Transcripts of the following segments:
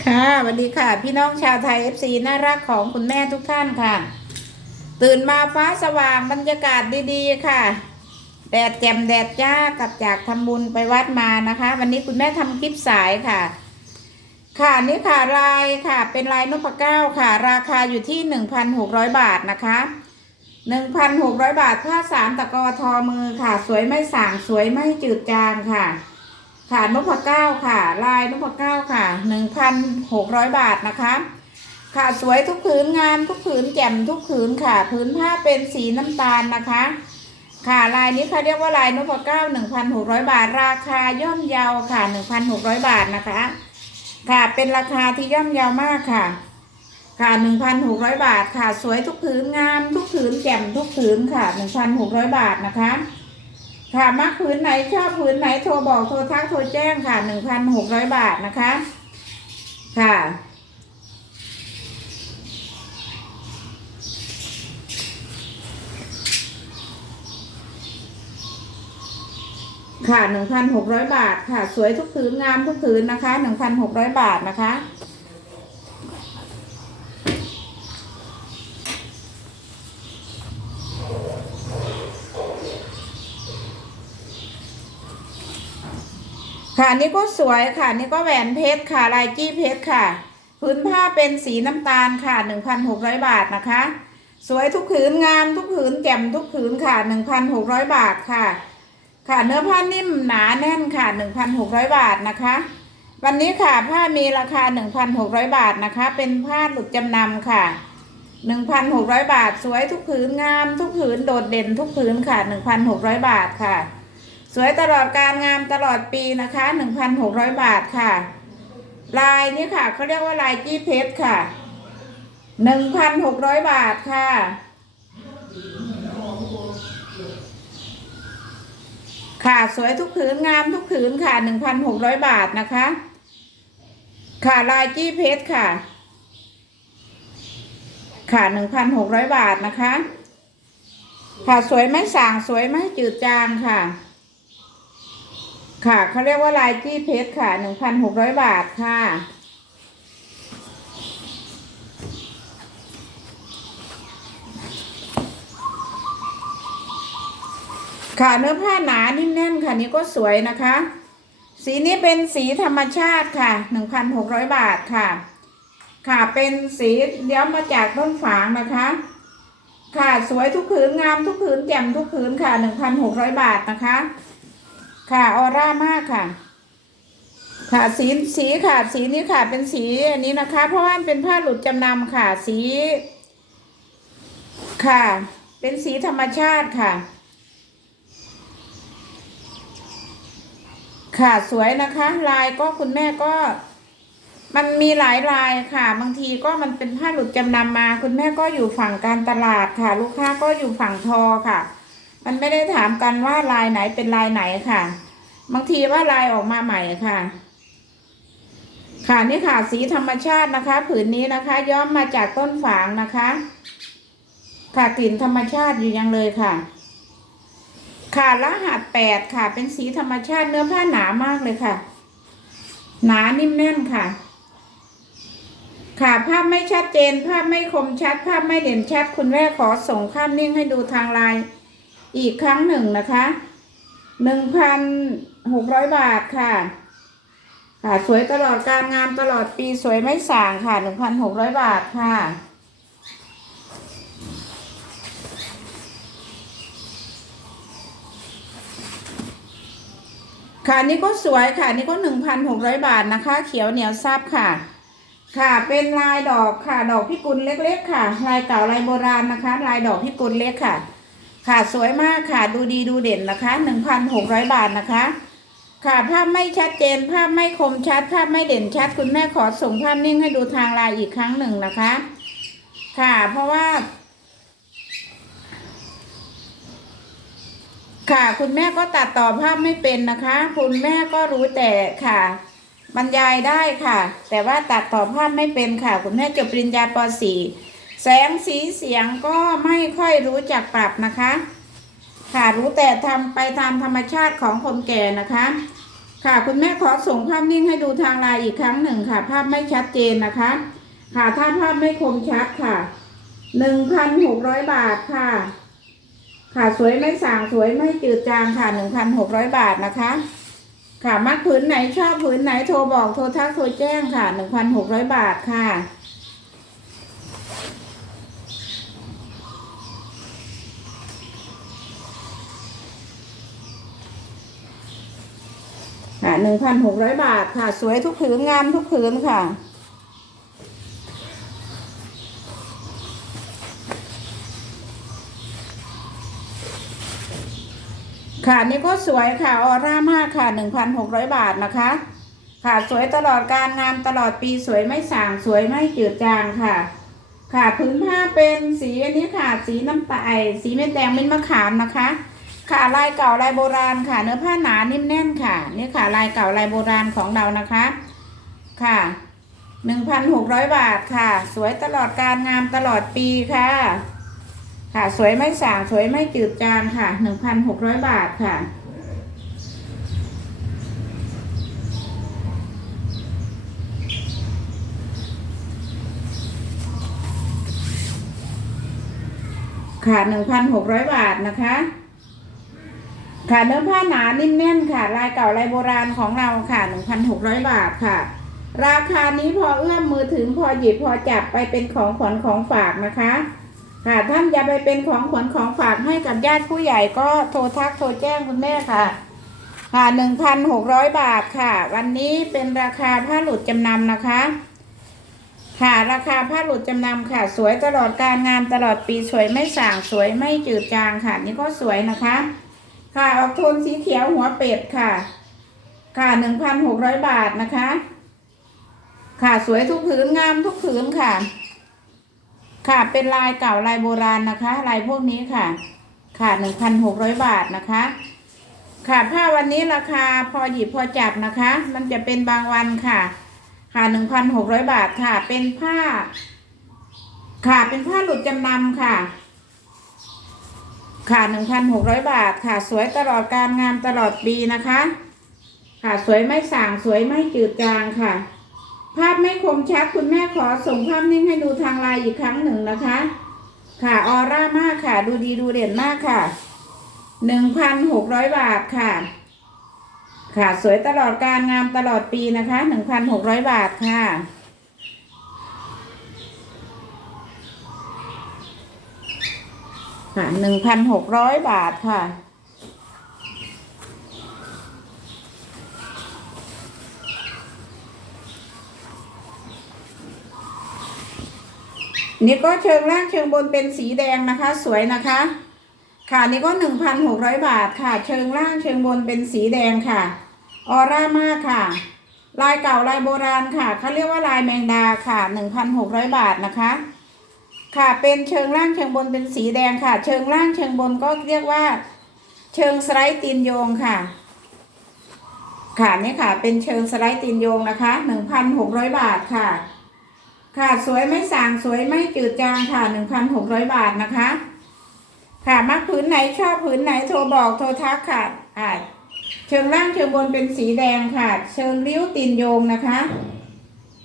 ค่ะสวัสดีค่ะ พี่น้องชาวไทย FC น่ารักของคุณแม่ทุกท่านค่ะ ตื่นมาฟ้าสว่างบรรยากาศดีๆค่ะ แดดแจ่มแดดจ้ากลับจากทำบุญไปวัดมานะคะ วันนี้คุณแม่ทำคลิปสายค่ะ ค่ะนี่ค่ะลายค่ะ เป็นลายนพเก้าค่ะ ราคาอยู่ที่หนึ่งพันหกร้อยบาทนะคะหนึ่งพันหกร้อยบาทผ้าสามตะกอทอมือค่ะ สวยไม่สางสวยไม่จืดจางค่ะ ค่ะนพเก้าค่ะ ลายนพเก้าค่ะหนึ่งพันหกร้อยบาทนะคะ ค่ะสวยทุกผืนงามทุกผืนแจ่มทุกผืนค่ะ ผืนผ้าเป็นสีน้ำตาลนะคะ ค่ะลายนี้เขาเรียกว่าลายนพเก้าหนึ่งพันหกร้อยบาท ราคาย่อมเยาค่ะหนึ่งพันหกร้อยบาทนะคะ ค่ะเป็นราคาที่ย่อมเยาวมากค่ะ ค่ะหนึ่งพันหกร้อยบาทค่ะ สวยทุกผืนงามทุกผืนแจ่มทุกผืนค่ะหนึ่งพันหกร้อยบาทนะคะ ค่ะมักผืนไหนชอบผืนไหนโทรบอกโทรทักโทรแจ้งค่ะหนึ่งพันหกร้อยบาทนะคะ ค่ะค่ะหนึ่งพันหกร้อยบาทค่ะ สวยทุกผืนงามทุกผืนนะคะหนึ่งพันหกร้อยบาทนะคะ ค่ะนี่ก็สวยค่ะ นี่ก็แหวนเพชรค่ะลายจี้เพชรค่ะ พื้นผ้าเป็นสีน้ำตาลค่ะหนึ่งพันหกร้อยบาทนะคะ สวยทุกผืนงามทุกผืนแจ่มทุกผืนค่ะหนึ่งพันหกร้อยบาทค่ะ ค่ะเนื้อผ้านิ่มหนาแน่นค่ะหนึ่งพันหกร้อยบาทนะคะ วันนี้ค่ะผ้ามีราคาหนึ่งพันหกร้อยบาทนะคะ เป็นผ้าหลุดจำนำค่ะหนึ่งพันหกร้อยบาท สวยทุกผืนงามทุกผืนโดดเด่นทุกผืนค่ะหนึ่งพันหกร้อยบาทค่ะ สวยตลอดการงามตลอดปีนะคะหนึ่งพันหกร้อยบาทค่ะ ลายนี้ค่ะเขาเรียกว่าลายจี้เพชรค่ะหนึ่งพันหกร้อยบาทค่ะ ค่ะสวยทุกผืนงามทุกผืนค่ะหนึ่งพันหกร้อยบาทนะคะ ค่ะลายจี้เพชรค่ะ ค่ะหนึ่งพันหกร้อยบาทนะคะ ค่ะสวยไม่สางสวยไม่จืดจางค่ะ ค่ะเขาเรียกว่าลายจี้เพชรค่ะหนึ่งพันหกร้อยบาทค่ะ ค่ะเนื้อผ้าหนานิ่มแน่นค่ะนี่ก็สวยนะคะ สีนี้เป็นสีธรรมชาติค่ะหนึ่งพันหกร้อยบาทค่ะ ค่ะเป็นสีเลี้ยวมาจากต้นฝางนะคะ ค่ะสวยทุกผืนงามทุกผืนแจ่มทุกผืนค่ะหนึ่งพันหกร้อยบาทนะคะ ค่ะออร่ามากค่ะ ค่ะสีสีค่ะ สีนี้ค่ะ เป็นสีอันนี้นะคะ เพราะว่าเป็นผ้าหลุดจำนำค่ะ สี ค่ะ เป็นสีธรรมชาติค่ะ ค่ะสวยนะคะ ลายก็คุณแม่ก็ มันมีหลายลายค่ะ บางทีก็มันเป็นผ้าหลุดจำนำมา คุณแม่ก็อยู่ฝั่งการตลาดค่ะ ลูกค้าก็อยู่ฝั่งทอค่ะ มันไม่ได้ถามกันว่าลายไหนเป็นลายไหนค่ะ บางทีว่าลายออกมาใหม่ค่ะ ค่ะนี่ค่ะสีธรรมชาตินะคะ ผืนนี้นะคะ ย้อมมาจากต้นฝางนะคะ ค่ะกลิ่นธรรมชาติอยู่ยังเลยค่ะ ค่ะรหัสแปดค่ะ เป็นสีธรรมชาติเนื้อผ้าหนามากเลยค่ะ หนานิ่มแน่นค่ะค่ะภาพไม่ชัดเจนภาพไม่คมชัด ภาพไม่เด่นชัด คุณแม่ขอส่งภาพนิ่งให้ดูทางไลน์ อีกครั้งหนึ่งนะคะหนึ่งพันหกร้อยบาทค่ะ ค่ะสวยตลอดการงามตลอดปีสวยไม่ส่างค่ะหนึ่งพันหกร้อยบาทค่ะค่ะนี่ก็สวยค่ะนี่ก็หนึ่งพันหกร้อยบาทนะคะ เขียวเหนียวซับค่ะ ค่ะเป็นลายดอกค่ะ ดอกพิกุลเล็ก ๆ ค่ะ ลายเก่าลายโบราณนะคะ ลายดอกพิกุลเล็กค่ะ ค่ะสวยมากค่ะดูดีดูเด่นนะคะหนึ่งพันหกร้อยบาทนะคะ ค่ะภาพไม่ชัดเจนภาพไม่คมชัด ภาพไม่เด่นชัด คุณแม่ขอส่งภาพนิ่งให้ดูทางไลน์อีกครั้งหนึ่งนะคะ ค่ะเพราะว่า ค่ะคุณแม่ก็ตัดต่อภาพไม่เป็นนะคะ คุณแม่ก็รู้แต่ค่ะบรรยายได้ค่ะ แต่ว่าตัดต่อภาพไม่เป็นค่ะ คุณแม่จบปริญญาป .4 แสงสีเสียงก็ไม่ค่อยรู้จักปรับนะคะ ค่ะรู้แต่ทำไปตามธรรมชาติของคนแก่นะคะ ค่ะคุณแม่ขอส่งภาพนิ่งให้ดูทางไลน์อีกครั้งหนึ่งค่ะ ภาพไม่ชัดเจนนะคะ ค่ะถ้าภาพไม่คมชัดค่ะหนึ่งพันหกร้อยบาทค่ะ ค่ะสวยไม่สางสวยไม่จืดจางค่ะหนึ่งพันหกร้อยบาทนะคะ ค่ะมักผืนไหนชอบผืนไหนโทรบอกโทรทักโทรแจ้งค่ะหนึ่งพันหกร้อยบาทค่ะ หนึ่งพันหกร้อยบาทค่ะ สวยทุกผืนงามทุกผืนค่ะ ค่ะนี่ก็สวยค่ะออร่ามากค่ะหนึ่งพันหกร้อยบาทนะคะ ค่ะสวยตลอดการงานตลอดปีสวยไม่สางสวยไม่จืดจางค่ะ ค่ะพื้นผ้าเป็นสีอันนี้ค่ะ สีน้ำตาลสีเม็ดแดงเม็ดมะขามนะคะ ค่ะลายเก่าลายโบราณค่ะ เนื้อผ้าหนานิ่มแน่นค่ะนี่ค่ะลายเก่าลายโบราณของเรานะคะค่ะหนึ่งพันหกร้อยบาทค่ะ สวยตลอดการงามตลอดปีค่ะ ค่ะสวยไม่สางสวยไม่จืดจางค่ะหนึ่งพันหกร้อยบาทค่ะค่ะหนึ่งพันหกร้อยบาทนะคะ ค่ะเนื้อผ้าหนานิ่มแน่นค่ะ ลายเก่าลายโบราณของเราค่ะหนึ่งพันหกร้อยบาทค่ะ ราคานี้พอเอื้อมมือถึงพอหยิบพอจับไปเป็นของขวัญของฝากนะคะ ค่ะท่านจะไปเป็นของขวัญของฝากให้กับญาติผู้ใหญ่ก็โทรทักโทรแจ้งคุณแม่ค่ะ ค่ะหนึ่งพันหกร้อยบาทค่ะ วันนี้เป็นราคาผ้าหลุดจำนำนะคะค่ะราคาผ้าหลุดจำนำค่ะ สวยตลอดการงานตลอดปีสวยไม่ส่างสวยไม่จืดจางค่ะ นี่ก็สวยนะคะ ค่ะออกโทนสีเขียวหัวเป็ดค่ะ ค่ะหนึ่งพันหกร้อยบาทนะคะ ค่ะสวยทุกผืนงามทุกผืนค่ะ ค่ะเป็นลายเก่าลายโบราณนะคะ ลายพวกนี้ค่ะ ค่ะหนึ่งพันหกร้อยบาทนะคะ ค่ะผ้าวันนี้ราคาพอหยิบพอจับนะคะ มันจะเป็นบางวันค่ะ ค่ะหนึ่งพันหกร้อยบาทค่ะ เป็นผ้า ค่ะเป็นผ้าหลุดจำนำค่ะ ค่ะหนึ่งพันหกร้อยบาทค่ะ สวยตลอดการงานตลอดปีนะคะ ค่ะสวยไม่สางสวยไม่จืดจางค่ะ ภาพไม่คมชัดคุณแม่ขอส่งภาพนิ่งให้ดูทางไลน์อีกครั้งหนึ่งนะคะ ค่ะออร่ามากค่ะ ดูดีดูเด่นมากค่ะหนึ่งพันหกร้อยบาทค่ะ ค่ะสวยตลอดการงามตลอดปีนะคะหนึ่งพันหกร้อยบาทค่ะ ค่ะหนึ่งพันหกร้อยบาทค่ะ นี่ก็เชิงล่างเชิงบนเป็นสีแดงนะคะ สวยนะคะ ค่ะนี่ก็หนึ่งพันหกร้อยบาทค่ะ เชิงล่างเชิงบนเป็นสีแดงค่ะ ออร่ามากค่ะ ลายเก่าลายโบราณค่ะเขาเรียกว่าลายแมงดาค่ะหนึ่งพันหกร้อยบาทนะคะ ค่ะเป็นเชิงล่างเชิงบนเป็นสีแดงค่ะ เชิงล่างเชิงบนก็เรียกว่า เชิงสไลด์ตีนโยงค่ะ ค่ะนี่ค่ะ เป็นเชิงสไลด์ตีนโยงนะคะหนึ่งพันหกร้อยบาทค่ะ ค่ะสวยไม่สางสวยไม่จืดจางค่ะหนึ่งพันหกร้อยบาทนะคะ ค่ะมักผืนไหนชอบผืนไหนโทรบอกโทรทักค่ะอ่าเชิงล่างเชิงบนเป็นสีแดงค่ะ เชิงริ้วตีนโยงนะคะ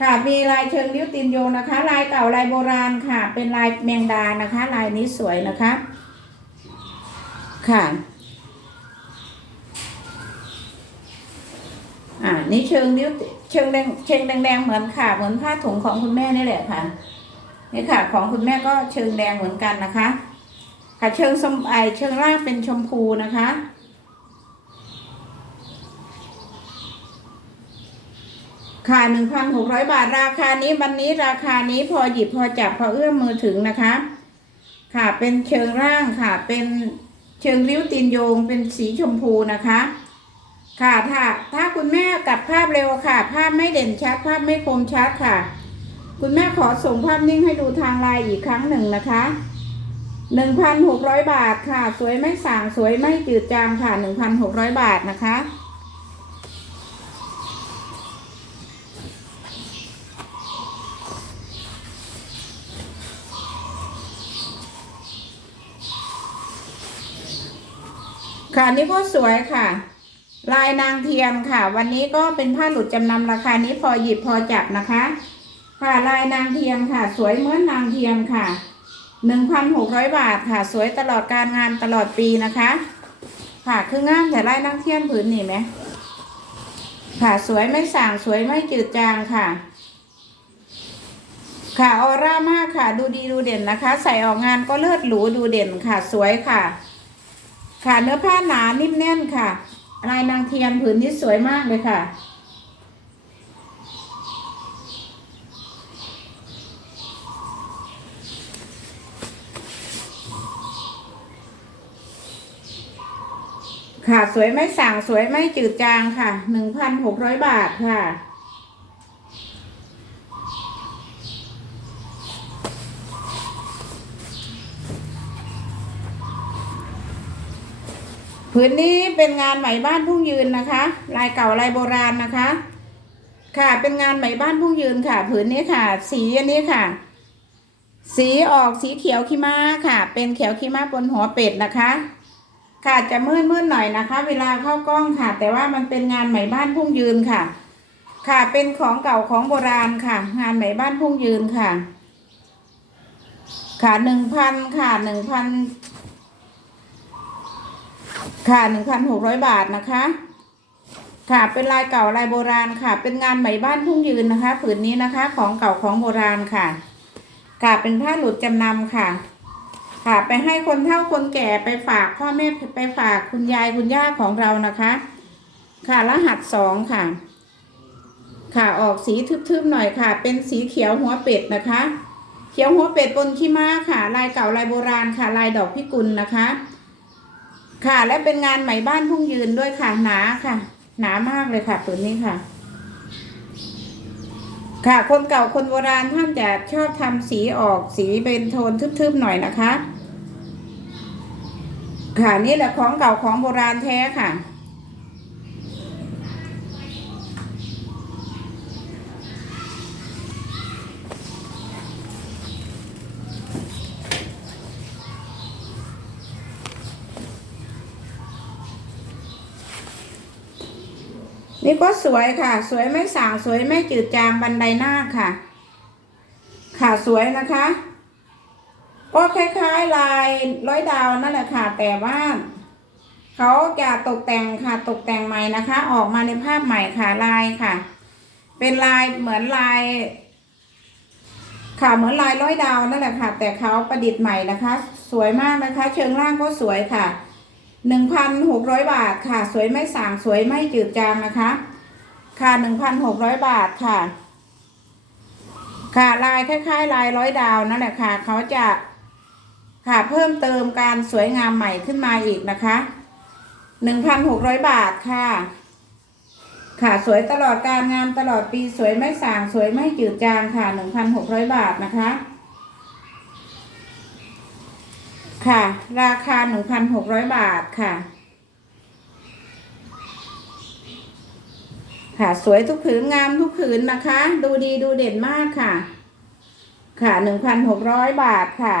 ค่ะมีลายเชิงริ้วตีนโยนะคะ ลายเก่าลายโบราณค่ะ เป็นลายแมงดานะคะ ลายนี้สวยนะคะ ค่ะอ่านี่เชิงนิ้วเชิงแดงเชิงแดงๆเหมือนค่ะ เหมือนผ้าถุงของคุณแม่นี่แหละค่ะนี่ค่ะ ของคุณแม่ก็เชิงแดงเหมือนกันนะคะ ค่ะเชิงสมไอเชิงล่างเป็นชมพูนะคะ ค่ะหนึ่งพันหกร้อยบาทราคานี้วันนี้ราคานี้พอหยิบพอจับพอเอื้อมมือถึงนะคะ ค่ะเป็นเชิงร่างค่ะ เป็นเชิงริ้วตีนโยงเป็นสีชมพูนะคะ ค่ะถ้าถ้าคุณแม่กลับภาพเร็วค่ะ ภาพไม่เด่นชัด ภาพไม่คมชัดค่ะ คุณแม่ขอส่งภาพนิ่งให้ดูทางไลน์อีกครั้งหนึ่งนะคะหนึ่งพันหกร้อยบาทค่ะ สวยไม่สางสวยไม่จืดจางค่ะหนึ่งพันหกร้อยบาทนะคะ ค่ะนี่ก็สวยค่ะ ลายนางเทียนค่ะ วันนี้ก็เป็นผ้าหลุดจำนำราคานี้พอหยิบพอจับนะคะ ค่ะลายนางเทียนค่ะ สวยเหมือนนางเทียนค่ะหนึ่งพันหกร้อยบาทค่ะ สวยตลอดการงานตลอดปีนะคะ ค่ะคืองามแต่ลายนางเทียนผืนนี่ไหมค่ะสวยไม่ส่างสวยไม่จืดจางค่ะ ค่ะออร่ามากค่ะ ดูดีดูเด่นนะคะ ใส่ออกงานก็เลิศหรูดูเด่นค่ะ สวยค่ะ ค่ะเนื้อผ้าหนานิ่มแน่นค่ะ ลายนางเทียนผืนนี้สวยมากเลยค่ะ ค่ะสวยไม่สั่งสวยไม่จืดจางค่ะหนึ่งพันหกร้อยบาทค่ะ ผืนนี้เป็นงานไหมบ้านพุ่งยืนนะคะ ลายเก่าลายโบราณนะคะ ค่ะเป็นงานไหมบ้านพุ่งยืนค่ะ ผืนนี้ค่ะ สีอันนี้ค่ะ สีออกสีเขียวขี้ม้าค่ะ เป็นเขียวขี้ม้าบนหัวเป็ดนะคะ ค่ะจะมืดมืดๆหน่อยนะคะ เวลาเข้ากล้องค่ะ แต่ว่ามันเป็นงานไหมบ้านพุ่งยืนค่ะ ค่ะเป็นของเก่าของโบราณค่ะ งานไหมบ้านพุ่งยืนค่ะ ค่ะหนึ่งพันค่ะหนึ่งพัน ค่ะหนึ่งพันหกร้อยบาทนะคะ ค่ะเป็นลายเก่าลายโบราณค่ะ เป็นงานไหมบ้านทุ่งยืนนะคะ ผืนนี้นะคะ ของเก่าของโบราณค่ะ ค่ะเป็นผ้าหลุดจำนำค่ะ ค่ะไปให้คนเฒ่าคนแก่ไปฝากพ่อแม่ไปฝากคุณยายคุณย่าของเรานะคะ ค่ะรหัสสองค่ะ ค่ะออกสีทึบๆหน่อยค่ะ เป็นสีเขียวหัวเป็ดนะคะ เขียวหัวเป็ดบนขี้ม้าค่ะ ลายเก่าลายโบราณค่ะ ลายดอกพิกุลนะคะ ค่ะ และเป็นงานไหมบ้านพุ่งยืนด้วยค่ะ หนาค่ะ หนามากเลยค่ะตัวนี้ค่ะ ค่ะ คนเก่าคนโบราณท่านจะชอบทำสีออกสีเป็นโทนทึบๆหน่อยนะคะ ค่ะนี่แหละของเก่าของโบราณแท้ค่ะ นี่ก็สวยค่ะ สวยไม่สางสวยไม่จืดจางบันไดหน้าค่ะ ค่ะสวยนะคะ ก็คล้ายๆลายร้อยดาวนั่นแหละค่ะ แต่ว่าเขาจะตกแต่งค่ะ ตกแต่งใหม่นะคะ ออกมาในภาพใหม่ค่ะลายค่ะ เป็นลายเหมือนลาย ค่ะเหมือนลายร้อยดาวนั่นแหละค่ะ แต่เขาประดิษฐ์ใหม่นะคะ สวยมากนะคะ เชิงล่างก็สวยค่ะ หนึ่งพันหกร้อยบาทค่ะ สวยไม่สางสวยไม่จืดจางนะคะ ค่ะหนึ่งพันหกร้อยบาทค่ะ ค่ะลายคล้ายๆ ลายร้อยดาวนั่นแหละค่ะ เขาจะค่ะเพิ่มเติมการสวยงามใหม่ขึ้นมาอีกนะคะหนึ่งพันหกร้อยบาทค่ะ ค่ะสวยตลอดการงานตลอดปีสวยไม่สางสวยไม่จืดจางค่ะหนึ่งพันหกร้อยบาทนะคะ ค่ะ ราคาหนึ่งพันหกร้อยบาทค่ะ ค่ะ สวยทุกผืนงามทุกผืนนะคะ ดูดีดูเด่นมากค่ะ ค่ะหนึ่งพันหกร้อยบาทค่ะ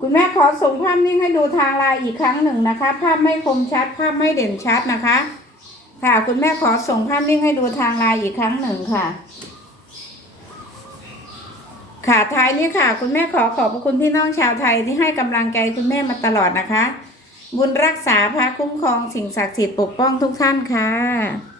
คุณแม่ขอส่งภาพนิ่งให้ดูทางไลน์อีกครั้งหนึ่งนะคะ ภาพไม่คมชัด ภาพไม่เด่นชัดนะคะ ค่ะ คุณแม่ขอส่งภาพนิ่งให้ดูทางไลน์อีกครั้งหนึ่งค่ะ ค่ะท้ายนี้ค่ะ คุณแม่ขอขอบพระคุณพี่น้องชาวไทยที่ให้กำลังใจคุณแม่มาตลอดนะคะ บุญรักษาพระคุ้มครองสิ่งศักดิ์สิทธิ์ปกป้องทุกท่านค่ะ